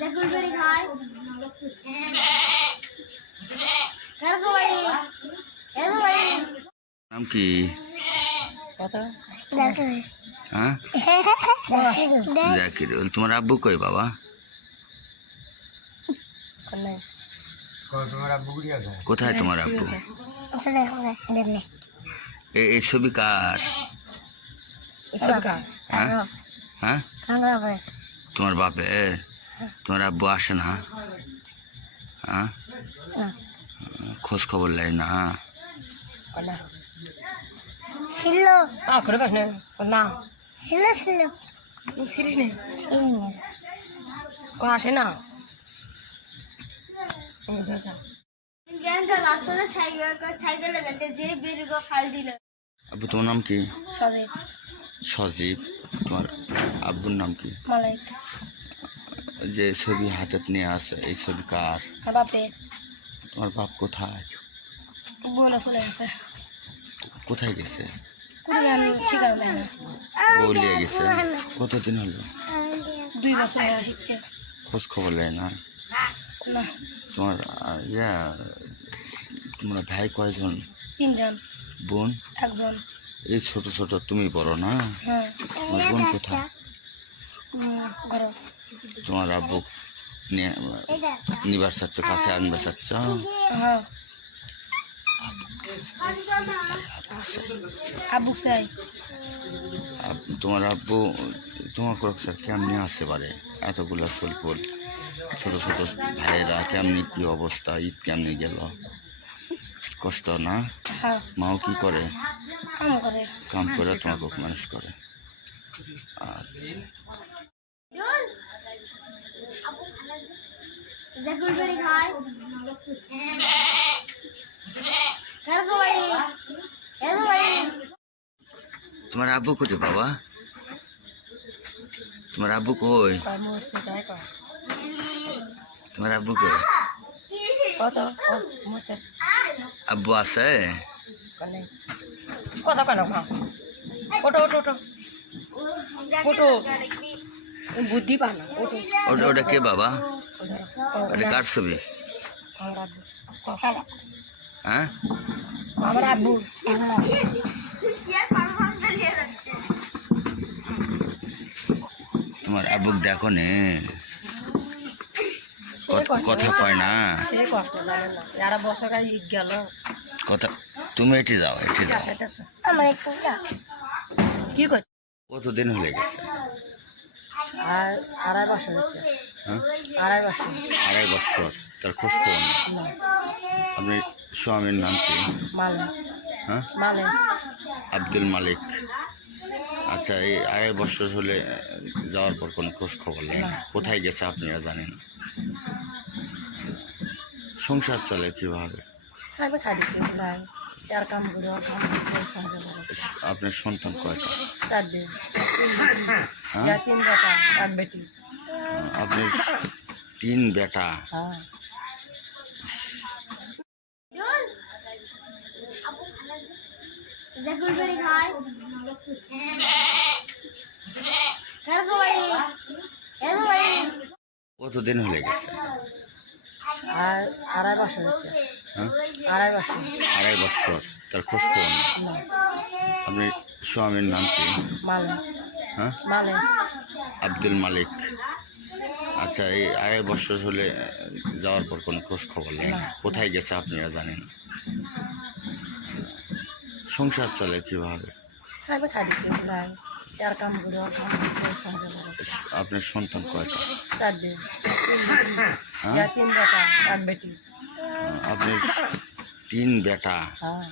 জাকুলবেরি খায় কেন সবাই এত ভাই নাম কি? কথা হ্যাঁ জাকিরুল। তোমার আব্বু কই বাবা? নাই কোথায় তোমার আব্বু? এই ছবি কার? হ্যাঁ হ্যাঁ তোমার বাপের? তোমার আব্বু আসে না? হ্যাঁ খোঁজ খবর লাই না? ছিল করে পাস না ছিল ছিল সিরিজ নেই ছিল কোন আসে না জ্ঞানটা রাস্তাতে সাইকেলে যাচ্ছে যে বেরিয়ে খাল দিল আব্বু তোমার নাম কি? সজীব সজীব। তোমার আব্বুর নাম কি? মালিক যে ছবি হাতে নিয়ে আছে এই ছবি কার? আমার বাপের তোমার বাপ কোথায়? বলে চলে গেছে কোথায় গেছে? ঠিকানা নেই না বলিয়ে গেছে। কতদিন হলো? 2 বছর হয়ে শিখছে খোঁজ খবর লাই না? না তোমার তোমরা ভাই কয়জন? 3 জন বোন? 1 জন এই ছোট ছোট তুমি বড় না? হ্যাঁ তোমার বোন কোথায়? ঘরে তোমার আব্বু নিবার চাচ্ছ, কাছে আনবার চাচ্ছ? হ্যাঁ আবু চাই তোমার আব্বু তোমাকে স্যার কেমনি আসতে পারে? এতগুলো ফুলফুল ছোট ছোট ভাইয়েরা কেমনি কি অবস্থা? ঈদ কেমনি গেল? কষ্ট না? হ্যাঁ মাও কি করে? কাম করে কাম করে তোমাকে মানুষ করে। আচ্ছা জাকুলবেরি খায় কেন সবাই এত ভাই তোমার আব্বু কোথায় বাবা? তোমার আব্বু কই? মরছে তাই কর তোমার আব্বু কই? কত মরছে আব্বু আছে? কত কেন ওটো ওটো ওটো ওটো বুদ্ধি পা না ওটো ওটা কে বাবা? ওটা কার ছবি? আমার আব্বু হ্যাঁ আমার আব্বু তোমার আব্বু দেখো নে সে কষ্ট কথা কয় না? সে কষ্ট জানে না যারা বছর ঈদ গেল কথা তুমি এটি যাও এটি যাও। আমার একটু কি করছে কতদিন হয়ে গেছে? আর 2.5 বছর হচ্ছে হ্যাঁ 2.5 বছর 2.5 বছর। তার খোঁজ খবর না? আপনি স্বামীর নাম কি? মালে হ্যাঁ মালে আব্দুল মালিক। আচ্ছা এই 2.5 বছর হলে যাওয়ার পর কোনো খোঁজ খবর নেই না? কোথায় গেছে আপনারা জানেন? সংসার চলে কিভাবে? আমি খাই দিচ্ছি ভাই আর কাম করে কাম করে সংসার করে আপনার সন্তান কয়টা? 4 দিন হ্যাঁ 3 বেটা 1 বেটি আপনি 3 বেটা? হ্যাঁ জাকুলবেরি খায় কেন সবাই এত ভাই কতদিন হয়ে গেছে? আর 2.5 বছর হচ্ছে হ্যাঁ 2.5 বছর 2.5 বছর। তার খোঁজ খবর না? আপনি স্বামীর নাম কি? মালে হ্যাঁ মালে আব্দুল মালিক। আচ্ছা এই 2.5 বছর হলে যাওয়ার পর কোনো খোঁজ খবর নেই না? কোথায় গেছে আপনারা জানেন? সংসার চলে কিভাবে? আমি খাই দিচ্ছি ভাই আর কাম করে কাম করে সংসার করে আপনার সন্তান কয়টা? 4 দিন হ্যাঁ 3 বেটা 1 বেটি আপনি 3 বেটা? হ্যাঁ